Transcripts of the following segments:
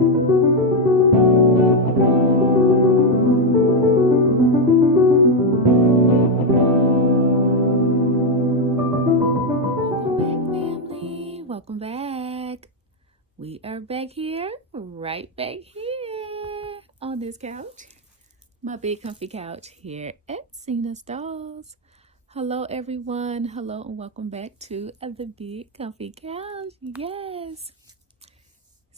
Welcome back. We are back here, right back here on this couch, my big comfy couch here at Cena's Dolls. Hello, everyone. Hello, and welcome back to the big comfy couch. Yes.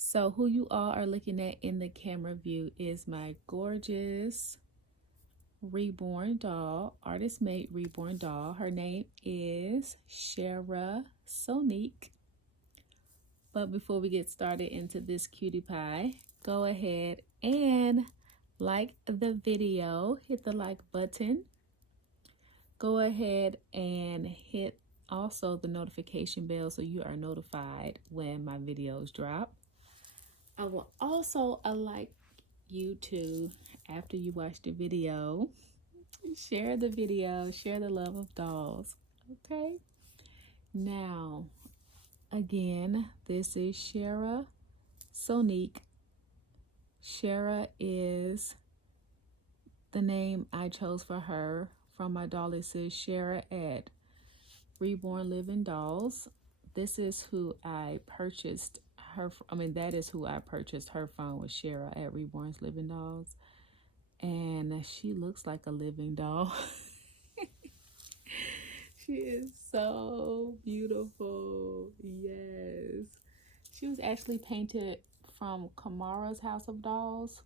So, who you all are looking at in the camera view is my gorgeous reborn doll, artist made reborn doll. Her name is Shara Sonique. But before we get started into this cutie pie, go ahead and like the video, hit the like button. Go ahead and hit also the notification bell so you are notified when my videos drop. I will also like you to, after you watch the video, share the video, share the love of dolls. Okay? Now, again, this is Shara Sonique. Shara is the name I chose for her from my doll. It says Shara at Reborn Living Dolls. This is who I purchased her. That is who I purchased her from, was Shara at Reborn's Living Dolls. And she looks like a living doll. She is so beautiful. Yes. She was actually painted from Kamara's House of Dolls.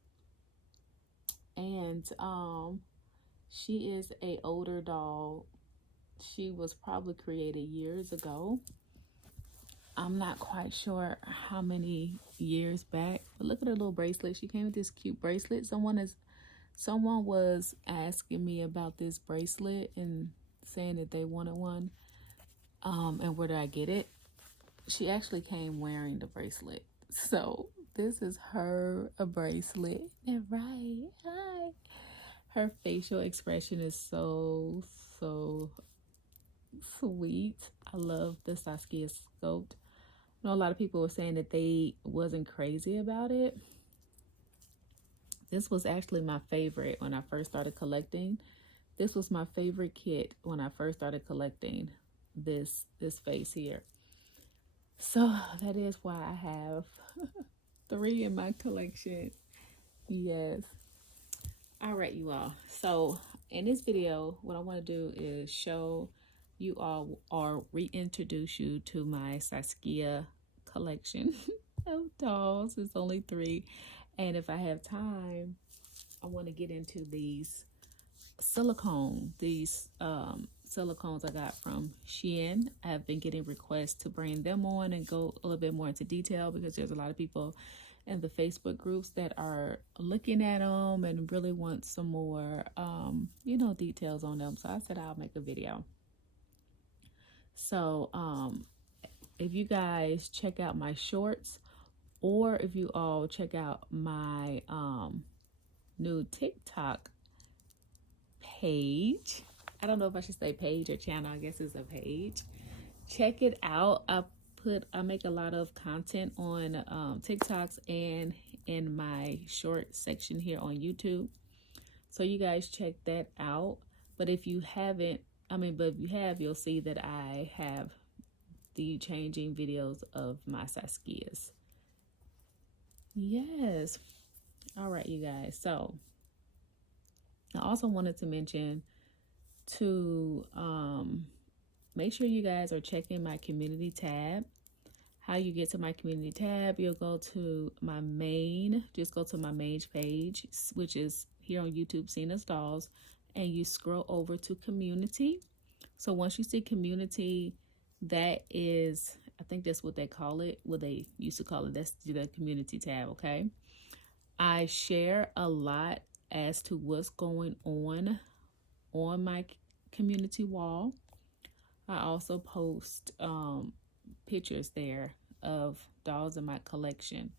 And she is a older doll. She was probably created years ago. I'm not quite sure how many years back, but look at her little bracelet. She came with this cute bracelet. Someone was asking me about this bracelet and saying that they wanted one, and where did I get it? She actually came wearing the bracelet. So this is a bracelet. And right. Hi. Her facial expression is so sweet. I love the Saskia sculpt. I know a lot of people were saying that they wasn't crazy about it. This was actually my favorite when I first started collecting. This was my favorite kit when I first started collecting this face here. So that is why I have 3 in my collection. Yes. All right, you all. So in this video, what I want to do is show you all or reintroduce you to my Saskia collection of dolls. It's only 3. And if I have time, I want to get into these silicones I got from Shein. I have been getting requests to bring them on and go a little bit more into detail because there's a lot of people in the Facebook groups that are looking at them and really want some more details on them. So I said I'll make a video. So if you guys check out my shorts, or if you all check out my new TikTok page, I don't know if I should say page or channel, I guess it's a page. Check it out. I make a lot of content on TikToks and in my short section here on YouTube. So you guys check that out. But if you haven't, if you have, you'll see that I have the changing videos of my Saskias. Yes. All right, you guys. So I also wanted to mention to make sure you guys are checking my community tab. How you get to my community tab, you'll go to my main, just go to my main page, which is here on YouTube, Cena's Dolls, and you scroll over to community. So once you see community, that is, I think that's what they call it, what they used to call it, that's the community tab, okay? I share a lot as to what's going on my community wall. I also post pictures there of dolls in my collection.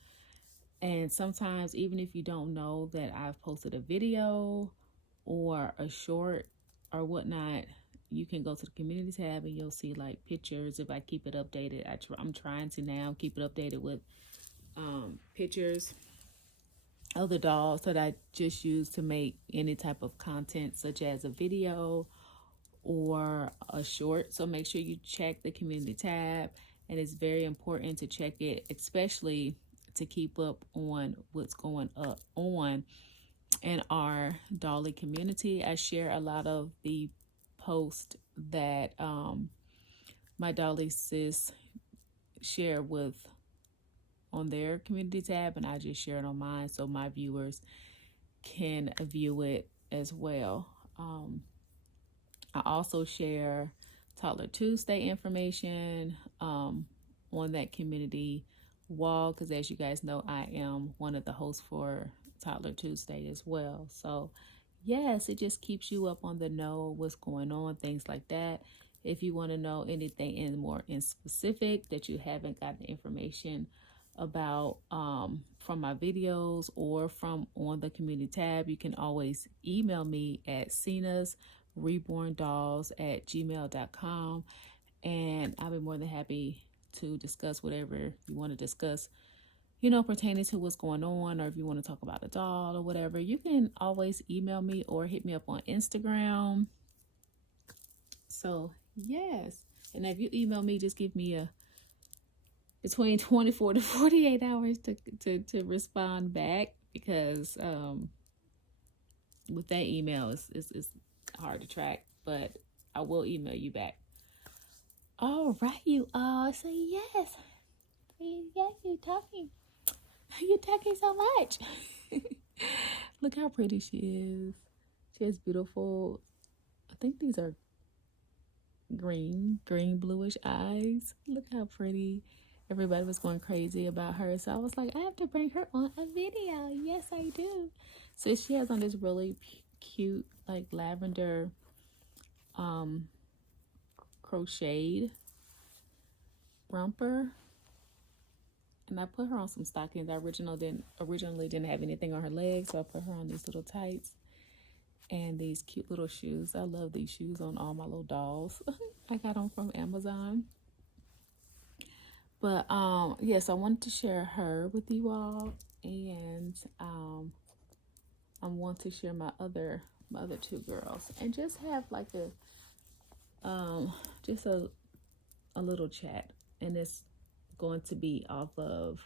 And sometimes, even if you don't know that I've posted a video or a short or whatnot, you can go to the community tab and you'll see like pictures if I keep it updated. I'm trying to now keep it updated with pictures of the dolls that I just use to make any type of content, such as a video or a short. So make sure you check the community tab, and it's very important to check it, especially to keep up on what's going on in our Dolly community. I share a lot of the posts that my Dolly sis share with on their community tab, and I just share it on mine so my viewers can view it as well. I also share Toddler Tuesday information on that community wall, because as you guys know, I am one of the hosts for Toddler Tuesday as well. So yes, it just keeps you up on the know what's going on, things like that. If you want to know anything in specific that you haven't got the information about from my videos or from on the community tab, you can always email me at cinasreborndolls@gmail.com, and I'll be more than happy to discuss whatever you want to discuss, pertaining to what's going on, or if you want to talk about a doll or whatever. You can always email me or hit me up on Instagram. So yes, and if you email me, just give me between 24 to 48 hours to respond back, because with that email it's hard to track, but I will email you back. All right, you all. So yes, you're talking so much. Look how pretty she is. She has beautiful, I think these are green bluish eyes. Look how pretty. Everybody was going crazy about her, so I was like, I have to bring her on a video. Yes, I do. So she has on this really cute, like, lavender crocheted romper, and I put her on some stockings. I originally didn't have anything on her legs, so I put her on these little tights and these cute little shoes. I love these shoes on all my little dolls. I got them from Amazon. But yes, I wanted to share her with you all, and I want to share my other two girls, and just have like just a little chat, and it's going to be off of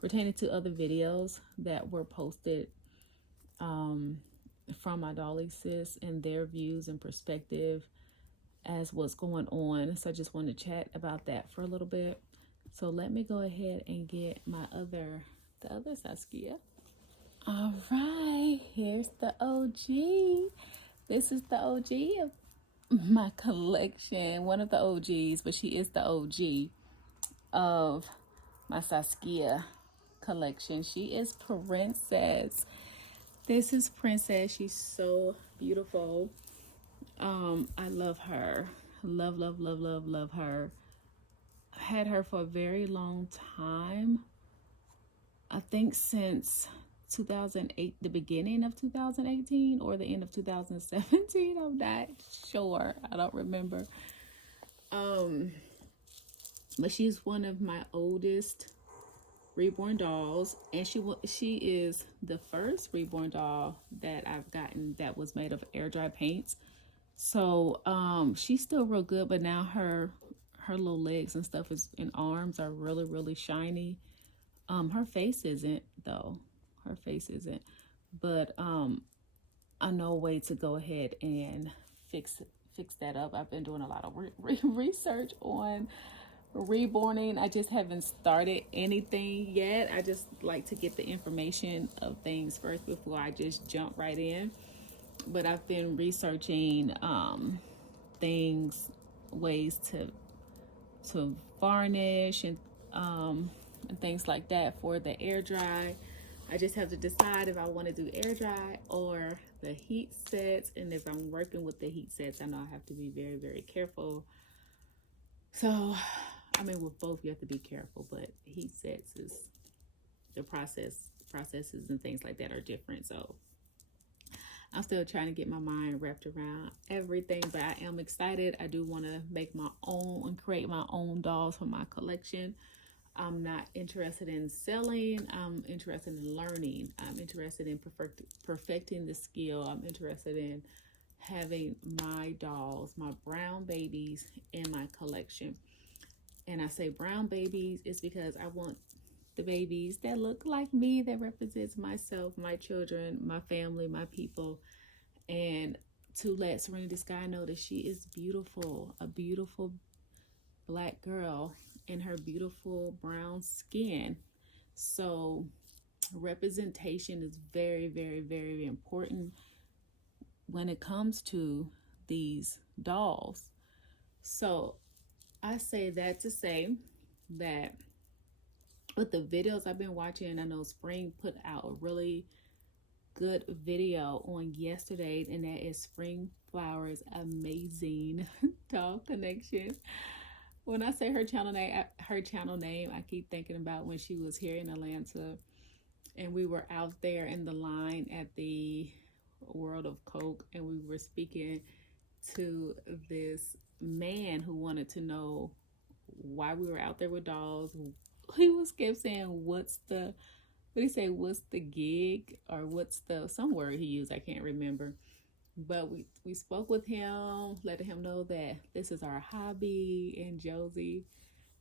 pertaining to other videos that were posted from my Dolly sis and their views and perspective as what's going on. So I just want to chat about that for a little bit. So let me go ahead and get the other Saskia. All right, here's the OG. This is the OG of my collection. One of the OGs, but she is the OG of my Saskia collection. She is Princess. This is Princess. She's so beautiful. I love her. Love her. I had her for a very long time. I think since 2008, the beginning of 2018 or the end of 2017. I'm not sure. I don't remember. But she's one of my oldest reborn dolls, and she is the first reborn doll that I've gotten that was made of air dry paints. So she's still real good, but now her little legs and stuff and arms are really shiny. Her face isn't though. Her face isn't. But I know a way to go ahead and fix that up. I've been doing a lot of research on reborning. I just haven't started anything yet. I just like to get the information of things first before I just jump right in. But I've been researching ways to varnish and things like that for the air dry. I just have to decide if I want to do air dry or the heat sets. And if I'm working with the heat sets, I know I have to be very careful. So I mean, with both you have to be careful, but heat sets is the processes and things like that are different. So I'm still trying to get my mind wrapped around everything, but I am excited. I do want to make my own and create my own dolls for my collection. I'm not interested in selling. I'm interested in learning. I'm interested in perfecting the skill. I'm interested in having my dolls, my brown babies in my collection. And I say brown babies is because I want the babies that look like me, that represents myself, my children, my family, my people, and to let Serenity Sky know that she is beautiful, a beautiful Black girl in her beautiful brown skin. So representation is very, very, very important when it comes to these dolls. So I say that to say that with the videos I've been watching, I know Spring put out a really good video on yesterday, and that is Spring Flowers Amazing Doll Connection. When I say her channel name, I keep thinking about when she was here in Atlanta, and we were out there in the line at the World of Coke, and we were speaking to this man who wanted to know why we were out there with dolls. He was kept saying, "What's the?" What did he say? What's the gig, or what's the some word he used? I can't remember. But we spoke with him, letting him know that this is our hobby. And Josie,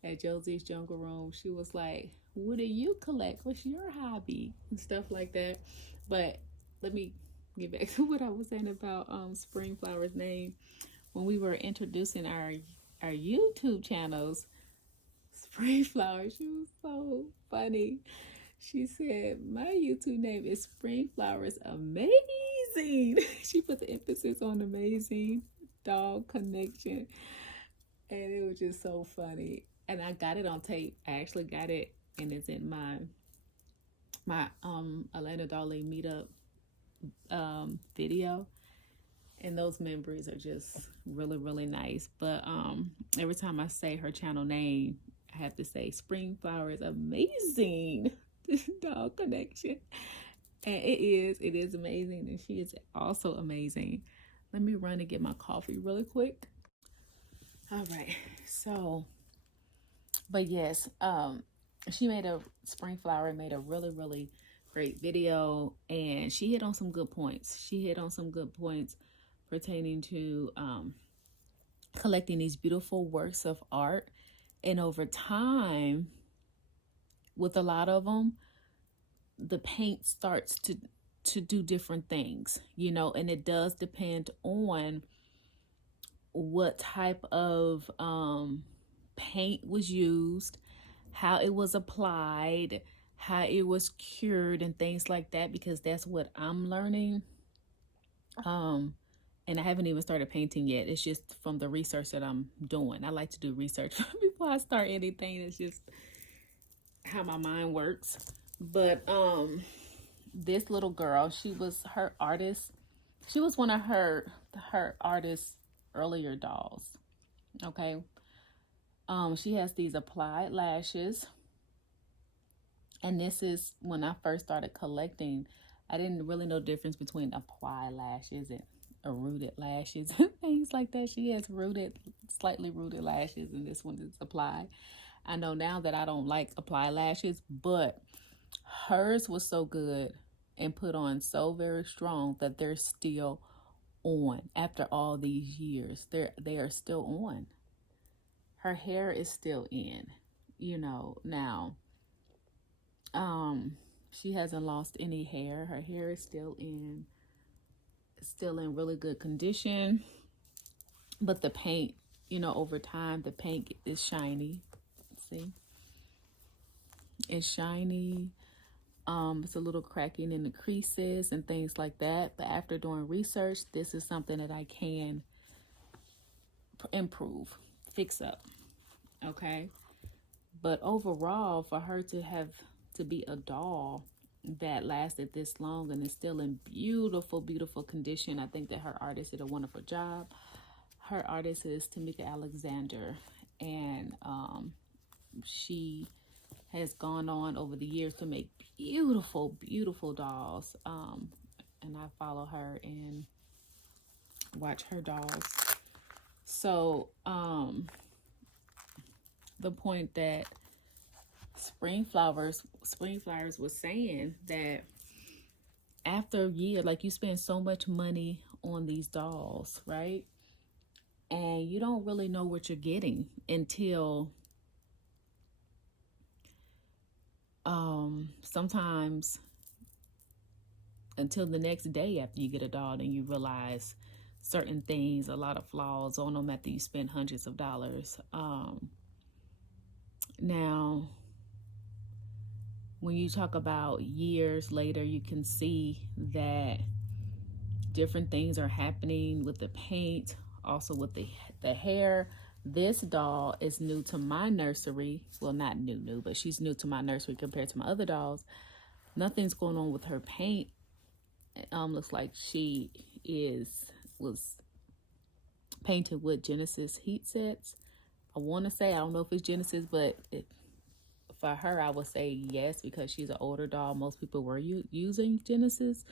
at Josie's Jungle Room, she was like, "What do you collect? What's your hobby?" and stuff like that. But let me get back to what I was saying about Spring Flower's name. When we were introducing our YouTube channels, Spring Flower, she was so funny. She said, "My YouTube name is Spring Flowers Amazing." She put the emphasis on amazing dog connection. And it was just so funny. And I got it on tape. I actually got it, and it's in my Atlanta Dolly meetup video. And those memories are just really, really nice. But every time I say her channel name, I have to say Spring Flowers Amazing Dog Connection. And it is amazing, and she is also amazing. Let me run and get my coffee really quick. All right. So, but yes, Spring Flower made a really, really great video, and she hit on some good points. She hit on some good points pertaining to collecting these beautiful works of art. And over time, with a lot of them, the paint starts to do different things, and it does depend on what type of paint was used, how it was applied, how it was cured, and things like that, because that's what I'm learning. And I haven't even started painting yet. It's just from the research that I'm doing. I like to do research before I start anything. It's just how my mind works. But this little girl, she was her artist. She was one of her artist's earlier dolls. Okay. She has these applied lashes. And this is when I first started collecting. I didn't really know the difference between applied lashes and rooted lashes, things like that. She has slightly rooted lashes, and this one is applied. I know now that I don't like applied lashes, but hers was so good and put on so very strong that they're still on after all these years. They are still on. Her hair is still in, now. She hasn't lost any hair. Her hair is still in really good condition. But the paint, over time, the paint is shiny. See? It's shiny. It's a little cracking in the creases and things like that. But after doing research, this is something that I can improve, fix up. Okay? But overall, for her to be a doll that lasted this long and is still in beautiful, beautiful condition, I think that her artist did a wonderful job. Her artist is Tamika Alexander, and she has gone on over the years to make beautiful, beautiful dolls. And I follow her and watch her dolls. So the point that Spring Flowers was saying that after a year, like, you spend so much money on these dolls, right? And you don't really know what you're getting sometimes until the next day after you get a doll, and you realize certain things, a lot of flaws on them after you spend hundreds of dollars. Now, when you talk about years later, you can see that different things are happening with the paint, also with the hair. This doll is new to my nursery. Well, not new, but she's new to my nursery compared to my other dolls. Nothing's going on with her paint. Looks like she was painted with Genesis heat sets. I want to say, I don't know if it's Genesis, but for her, I would say yes, because she's an older doll. Most people were using Genesis.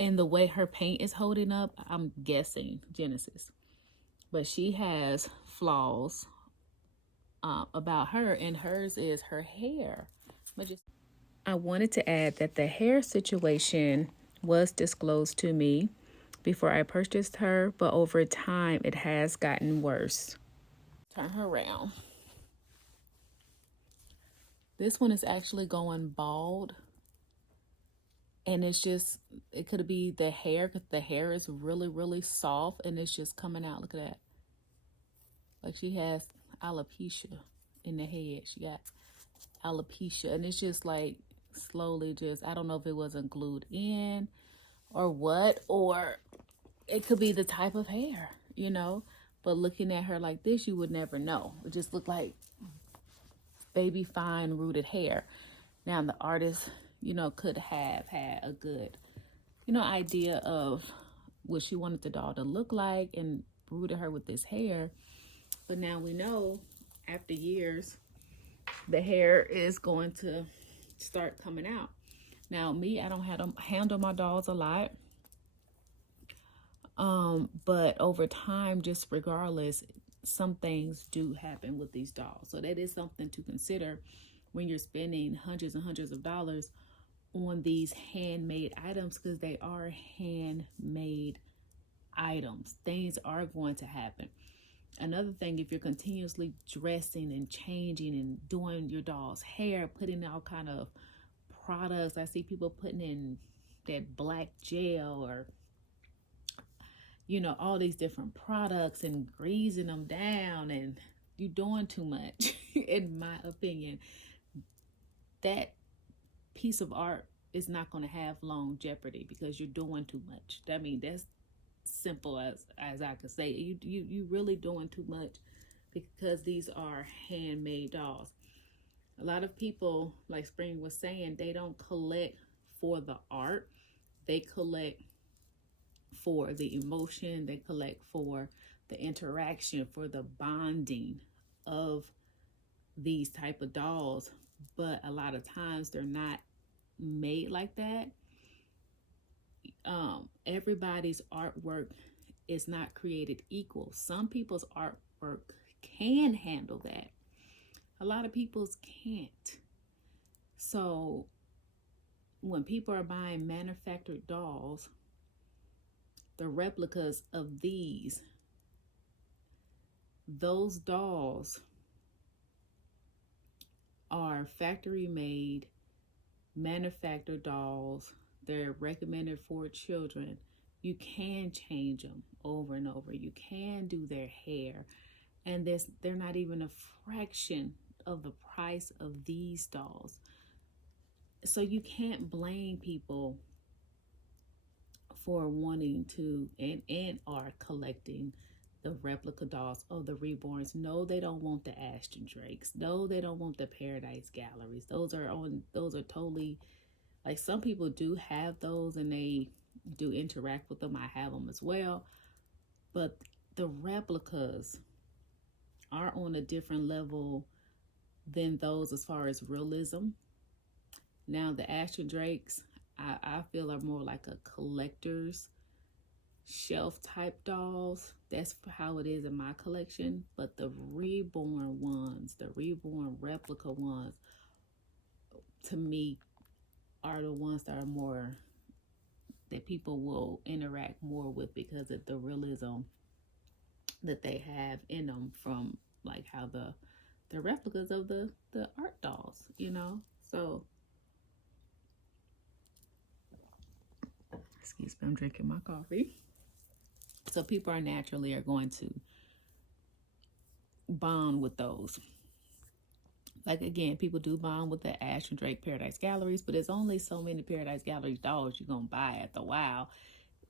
And the way her paint is holding up, I'm guessing Genesis. But she has flaws about her, and hers is her hair. I wanted to add that the hair situation was disclosed to me before I purchased her, but over time it has gotten worse. Turn her around. This one is actually going bald, and it could be the hair, because the hair is really, really soft, and it's just coming out. Look at that. Like, she has alopecia in the head. She got alopecia, and it's just like slowly I don't know if it wasn't glued in or what, or it could be the type of hair, but looking at her like this, you would never know. It just looked like baby fine rooted hair. Now, the artist, could have had a good, idea of what she wanted the doll to look like and rooted her with this hair. But now we know, after years, the hair is going to start coming out. Now, me, I don't have to handle my dolls a lot. But over time, just regardless, some things do happen with these dolls. So that is something to consider when you're spending hundreds and hundreds of dollars on these handmade items, because they are handmade items. Things are going to happen. Another thing, if you're continuously dressing and changing and doing your doll's hair, putting all kind of products, I see people putting in that black gel or all these different products and greasing them down, and you're doing too much. In my opinion, that piece of art is not going to have longevity because you're doing too much. I mean, that's simple as I could say. You really doing too much, because these are handmade dolls. A lot of people, like Spring was saying, they don't collect for the art. They collect for the emotion. They collect for the interaction, for the bonding of these type of dolls. But a lot of times they're not made like that. Everybody's artwork is not created equal. Some people's artwork can handle that. A lot of people's can't. So when people are buying manufactured dolls, the replicas of those dolls are factory made, manufactured dolls. They're recommended for children. You can change them over and over. You can do their hair, and they're not even a fraction of the price of these dolls. So you can't blame people for wanting to and are collecting the replica dolls of the reborns. No, they don't want the Ashton Drakes. No, they don't want the Paradise Galleries. Those are totally, like, some people do have those and they do interact with them. I have them as well. But the replicas are on a different level than those as far as realism. Now, the Ashton Drakes, I feel are more like a collector's shelf type dolls. That's how it is in my collection. But the reborn ones, the reborn replica ones, to me, are the ones that are more, that people will interact more with because of the realism that they have in them, from like how the replicas of the art dolls, you know. So excuse me, I'm drinking my coffee. So people are naturally going to bond with those. Like, again, people do bond with the Ash and Drake Paradise Galleries, but there's only so many Paradise Galleries dolls you're gonna buy after a while.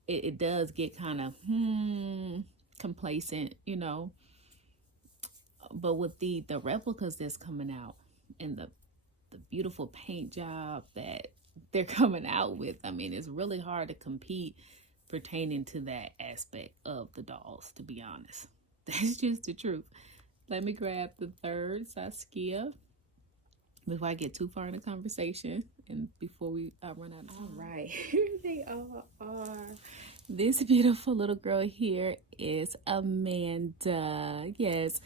It does get kind of complacent, you know. But with the replicas that's coming out, and the beautiful paint job that they're coming out with, I mean, it's really hard to compete pertaining to that aspect of the dolls, to be honest. That's just the truth. Let me grab the third Saskia before I get too far in the conversation and before we run out of time. All right, here they all are. This beautiful little girl here is Amanda. Yes,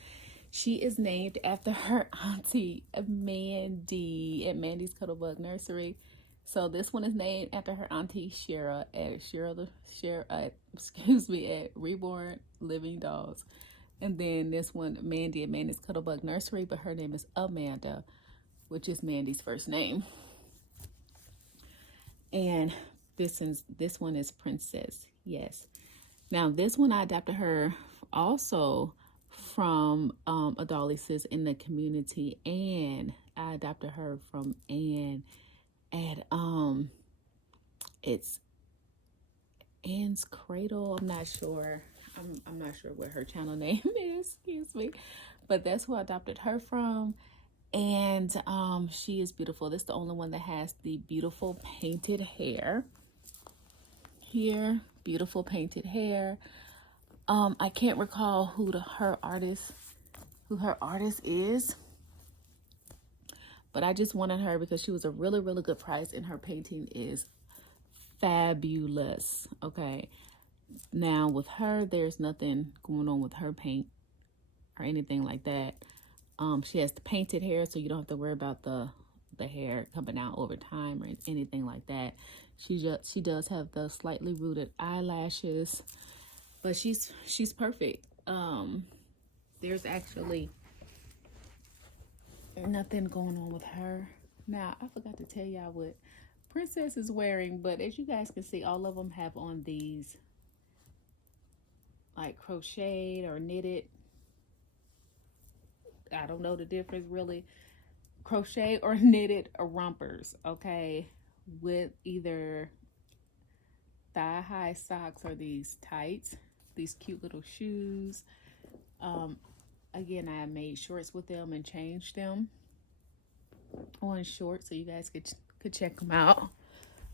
she is named after her auntie, Mandy, at Mandy's Cuddlebug Nursery. So this one is named after her auntie, Shara, at Reborn Living Dolls. And then this one, Mandy at Mandy's Cuddlebug Nursery, but her name is Amanda, which is Mandy's first name. And this one is Princess. Yes. Now this one, I adopted her also from a Dolly sis in the community, and I adopted her from Anne at it's Anne's Cradle. I'm not sure. I'm not sure what her channel name is. Excuse me, but that's who I adopted her from. And she is beautiful. This is the only one that has the beautiful painted hair here. Beautiful painted hair. I can't recall who her artist is, but I just wanted her because she was a really, really good price, and her painting is fabulous. Okay, now with her, there's nothing going on with her paint or anything like that. She has the painted hair, so you don't have to worry about the hair coming out over time or anything like that. She does have the slightly rooted eyelashes, but she's perfect. There's actually nothing going on with her. Now, I forgot to tell y'all what Princess is wearing, but as you guys can see, all of them have on these like crocheted or knitted, I don't know the difference really, crochet or knitted rompers, okay, with either thigh-high socks or these tights, these cute little shoes. Again, I made shorts with them and changed them on shorts so you guys could check them out.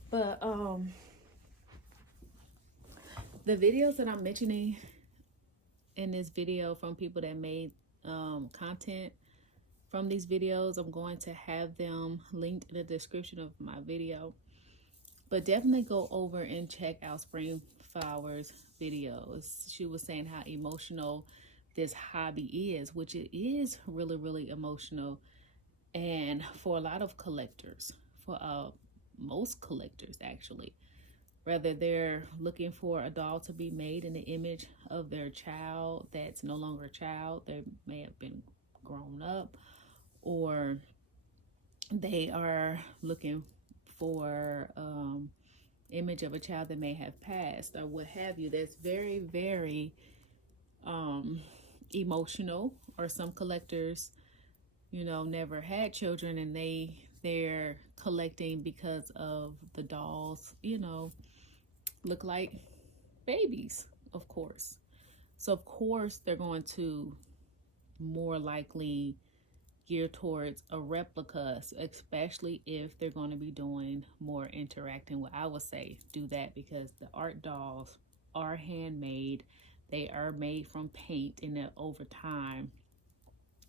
But the videos that I'm mentioning in this video from people that made content from these videos, I'm going to have them linked in the description of my video. But definitely go over and check out Spring Flowers videos. She was saying how emotional this hobby is, which it is really, really emotional. And for a lot of collectors, for most collectors actually, whether they're looking for a doll to be made in the image of their child that's no longer a child, they may have been grown up, or they are looking for image of a child that may have passed or what have you, that's very, very emotional. Or some collectors, you know, never had children, and they're collecting because of the dolls, you know, look like babies, of course. So of course they're going to more likely gear towards a replica, especially if they're going to be doing more interacting. Well, I would say do that, because the art dolls are handmade. They are made from paint, and then over time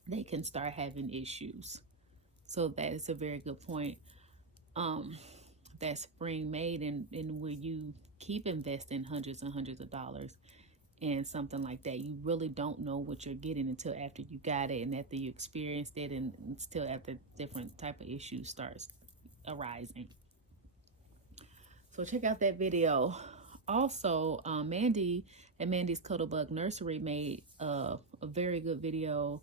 they can start having issues. So that is a very good point. That Spring made, and where you keep investing hundreds and hundreds of dollars and something like that, you really don't know what you're getting until after you got it, and after you experienced it, and still after different type of issues starts arising. So check out that video. Also, Mandy at Mandy's Cuddlebug Nursery made a very good video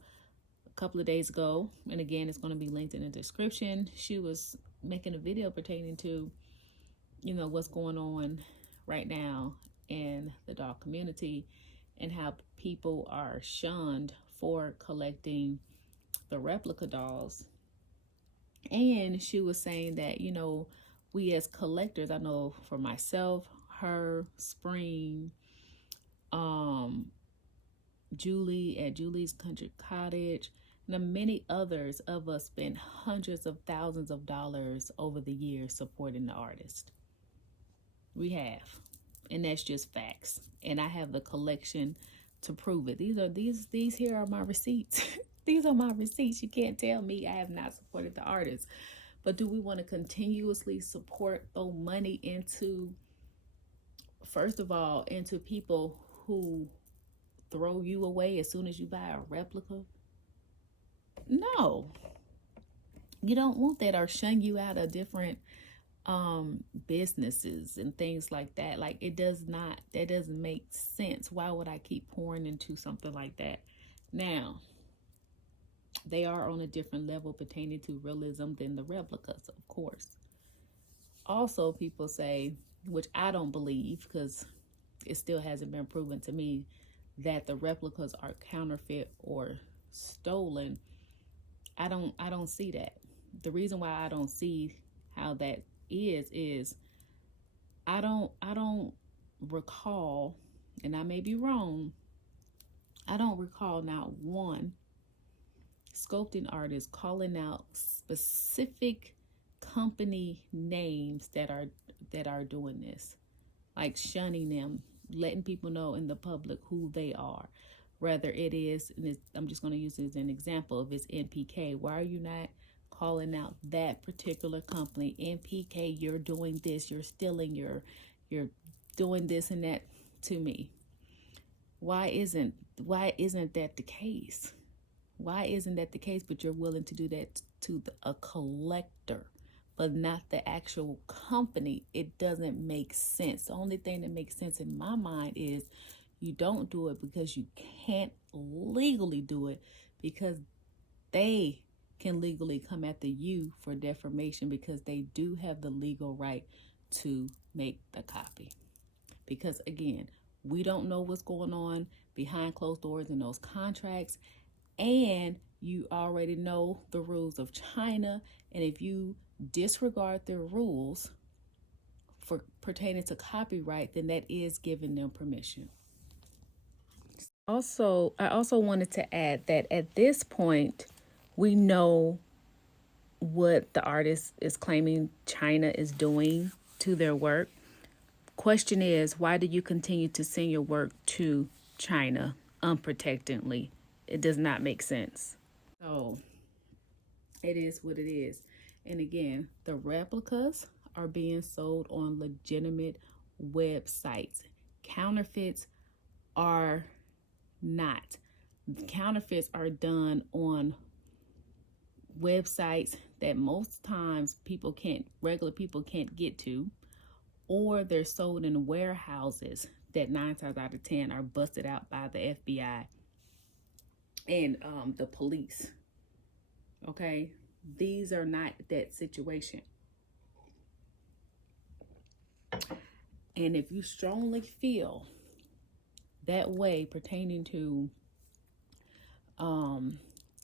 a couple of days ago. And again, it's going to be linked in the description. She was making a video pertaining to, you know, what's going on right now in the dog community and how people are shunned for collecting the replica dolls. And she was saying that, you know, we as collectors, I know for myself, her, Spring, Julie at Julie's Country Cottage, and many others of us spent hundreds of thousands of dollars over the years supporting the artist. We have, and that's just facts. And I have the collection to prove it. These here are my receipts. These are my receipts. You can't tell me I have not supported the artist. But do we want to continuously support, throw money into, first of all, into people who throw you away as soon as you buy a replica? No. You don't want that, or shun you out of different businesses and things like that. Like, that doesn't make sense. Why would I keep pouring into something like that? Now, they are on a different level pertaining to realism than the replicas, of course. Also, people say, which I don't believe because it still hasn't been proven to me, that the replicas are counterfeit or stolen. I don't see that. The reason why I don't see how that is I don't recall, and I may be wrong, I don't recall not one sculpting artist calling out specific company names that are doing this, like shunning them, letting people know in the public who they are. Whether it is, and I'm just going to use it as an example, if it's NPK, why are you not calling out that particular company? NPK, you're doing this, you're stealing, you're doing this and that to me. Why isn't that the case? Why isn't that the case? But you're willing to do that to a collector, but not the actual company. It doesn't make sense. The only thing that makes sense in my mind is you don't do it because you can't legally do it, because they can legally come after you for defamation, because they do have the legal right to make the copy. Because again, we don't know what's going on behind closed doors in those contracts. And you already know the rules of China. And if you disregard their rules for pertaining to copyright, then that is giving them permission. I also wanted to add that at this point, we know what the artist is claiming China is doing to their work. Question is, why do you continue to send your work to China unprotectedly? It does not make sense. So it is what it is. And again, the replicas are being sold on legitimate websites. Counterfeits are not. Counterfeits are done on websites that most times regular people can't get to, or they're sold in warehouses that 9 times out of 10 are busted out by the FBI and the police. Okay, these are not that situation. And if you strongly feel that way pertaining to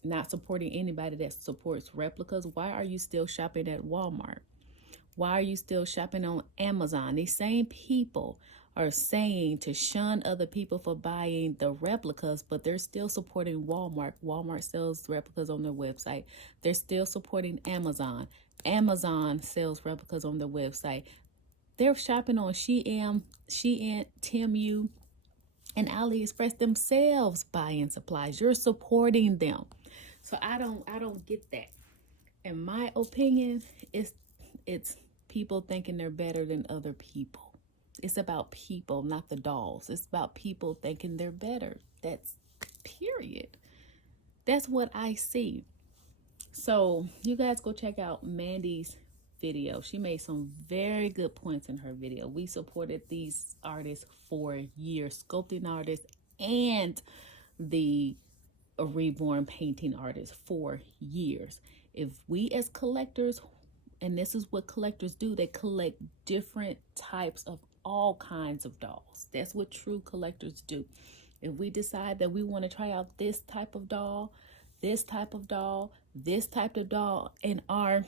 not supporting anybody that supports replicas, why are you still shopping at Walmart? Why are you still shopping on Amazon? These same people are saying to shun other people for buying the replicas, but they're still supporting Walmart. Walmart sells replicas on their website. They're still supporting Amazon. Amazon sells replicas on their website. They're shopping on Shein, Temu, and AliExpress themselves, buying supplies. You're supporting them. So I don't get that. In my opinion, it's people thinking they're better than other people. It's about people, not the dolls. It's about people thinking they're better. That's period. That's what I see. So you guys go check out Mandy's video. She made some very good points in her video. We supported these artists for years, sculpting artists and the reborn painting artists for years. If we as collectors, and this is what collectors do, they collect different types of all kinds of dolls. That's what true collectors do. If we decide that we want to try out this type of doll, this type of doll, this type of doll in our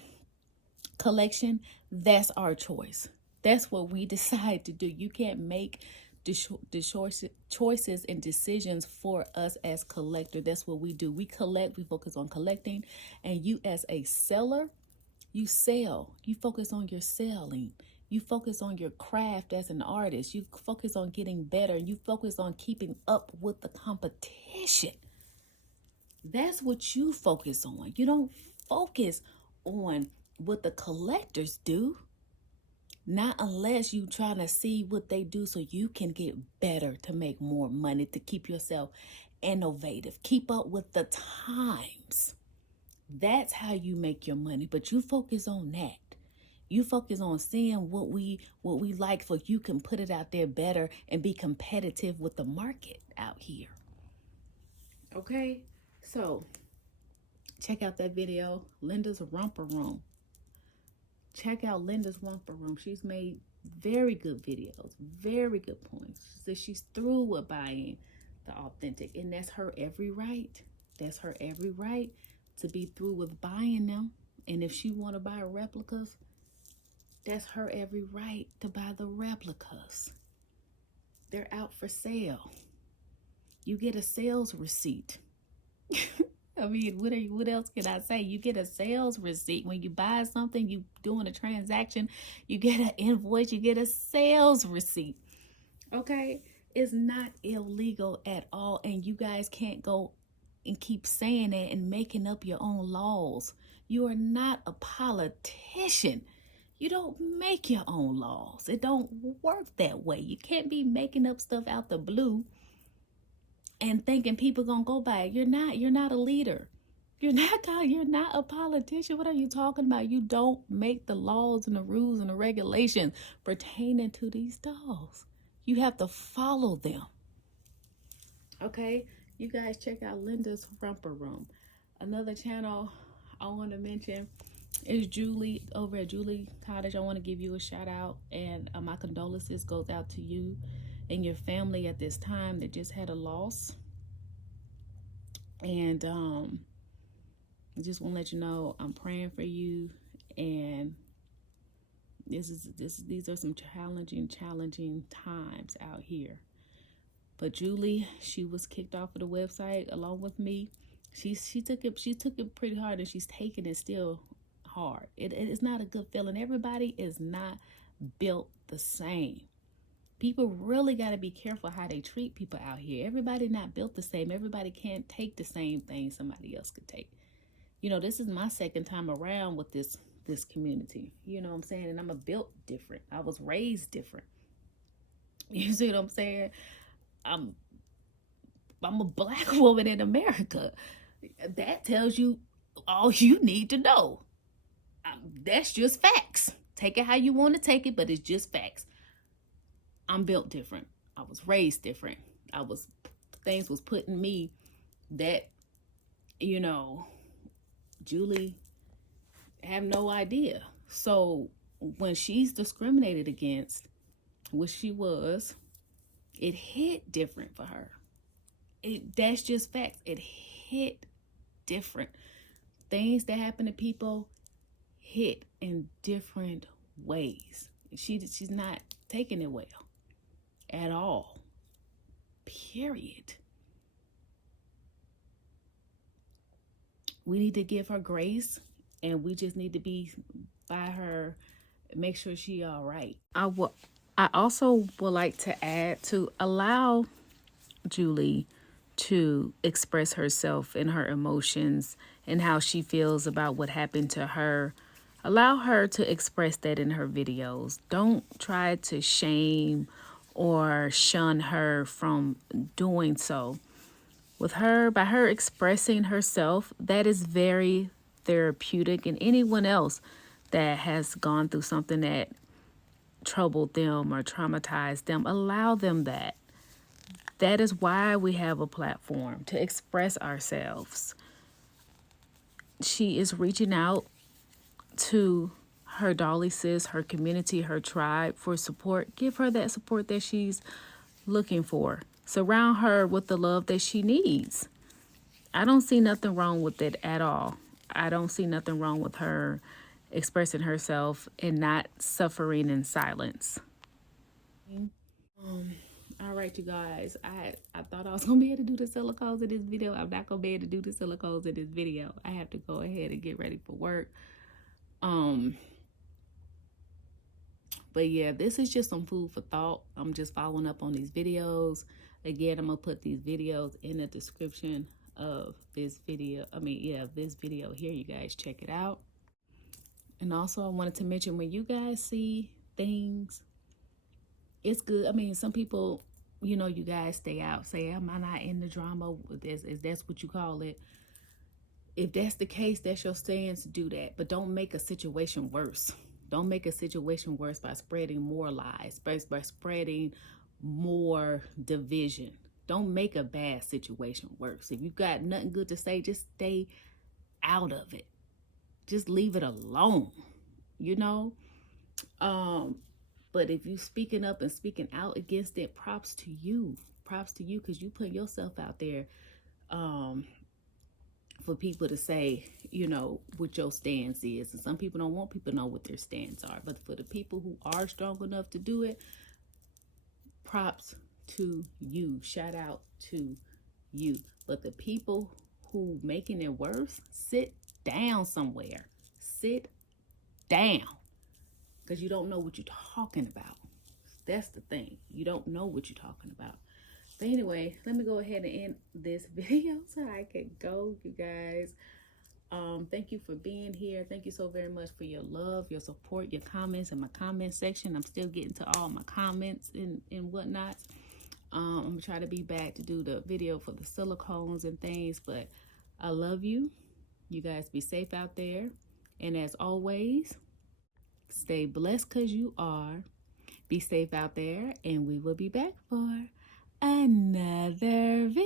collection, that's our choice. That's what we decide to do. You can't make the choices and decisions for us as collector. That's what we do. We collect, we focus on collecting, and you as a seller, you sell. You focus on your selling. You focus on your craft as an artist. You focus on getting better. You focus on keeping up with the competition. That's what you focus on. You don't focus on what the collectors do. Not unless you trying to see what they do so you can get better, to make more money, to keep yourself innovative, keep up with the times. That's how you make your money. But you focus on that. You focus on seeing what we like, so you can put it out there better and be competitive with the market out here. Okay, so check out that video, Linda's Romper Room. Check out Linda's Romper Room. She's made very good videos, very good points. So she's through with buying the authentic, and that's her every right. That's her every right to be through with buying them. And if she want to buy replicas, that's her every right to buy the replicas. They're out for sale. You get a sales receipt. I mean, what else can I say? You get a sales receipt. When you buy something, you doing a transaction, you get an invoice, you get a sales receipt. Okay? It's not illegal at all. And you guys can't go and keep saying that and making up your own laws. You are not a politician. You don't make your own laws. It don't work that way. You can't be making up stuff out the blue and thinking people gonna go by it. You're not a leader. You're not a politician. What are you talking about? You don't make the laws and the rules and the regulations pertaining to these dolls. You have to follow them. Okay, you guys check out Linda's Romper Room. Another channel I want to mention is Julie over at Julie Cottage. I want to give you a shout out, and my condolences goes out to you and your family at this time that just had a loss. And I just want to let you know I'm praying for you, and these are some challenging times out here. But Julie, she was kicked off of the website along with me. She took it pretty hard, and she's taking it still hard. It's not a good feeling. Everybody is not built the same. People really got to be careful how they treat people out here. Everybody not built the same. Everybody can't take the same thing somebody else could take. You know, this is my second time around with this community. You know what I'm saying? And I'm built different. I was raised different. You see what I'm saying? I'm a black woman in America. That tells you all you need to know. That's just facts. Take it how you want to take it, but it's just facts. I'm built different. I was raised different. Things was put in me that, you know, Julie have no idea. So when she's discriminated against, which she was, it hit different for her. That's just facts. It hit different. Things that happen to people hit in different ways. She's not taking it well at all. Period. We need to give her grace, and we just need to be by her, make sure she all right. I also would like to add to allow Julie to express herself and her emotions and how she feels about what happened to her. Allow her to express that in her videos. Don't try to shame or shun her from doing so. With her, by her expressing herself, that is very therapeutic, and anyone else that has gone through something that troubled them or traumatized them. Allow them that. That is why we have a platform to express ourselves. She is reaching out to her Dolly sis, her community, her tribe for support. Give her that support that she's looking for. Surround her with the love that she needs. I don't see nothing wrong with it at all. I don't see nothing wrong with her expressing herself and not suffering in silence. All right, you guys. I thought I was gonna be able to do the silicones in this video. I'm not gonna be able to do the silicones in this video. I have to go ahead and get ready for work. But yeah, this is just some food for thought. I'm just following up on these videos. Again, I'm gonna put these videos in the description of this video. This video here. You guys check it out. And also I wanted to mention, when you guys see things, it's good. I mean, some people, you know, you guys stay out, say, am I not in the drama with this? Is that's what you call it? If that's the case, that's your stance, do that. But don't make a situation worse. Don't make a situation worse by spreading more lies, by spreading more division. Don't make a bad situation worse. If you've got nothing good to say, just stay out of it. Just leave it alone, you know? But if you speaking up and speaking out against it, props to you. Props to you, because you put yourself out there for people to say, you know, what your stance is. And some people don't want people to know what their stance are. But for the people who are strong enough to do it, props to you. Shout out to you. But the people who making it worse, sit down somewhere. Sit down. Because you don't know what you're talking about. That's the thing. You don't know what you're talking about. But anyway, let me go ahead and end this video so I can go, you guys. Thank you for being here. Thank you so very much for your love, your support, your comments in my comment section. I'm still getting to all my comments and whatnot. I'm gonna try to be back to do the video for the silicones and things, but I love you. You guys be safe out there. And as always, stay blessed because you are. Be safe out there, and we will be back for another video.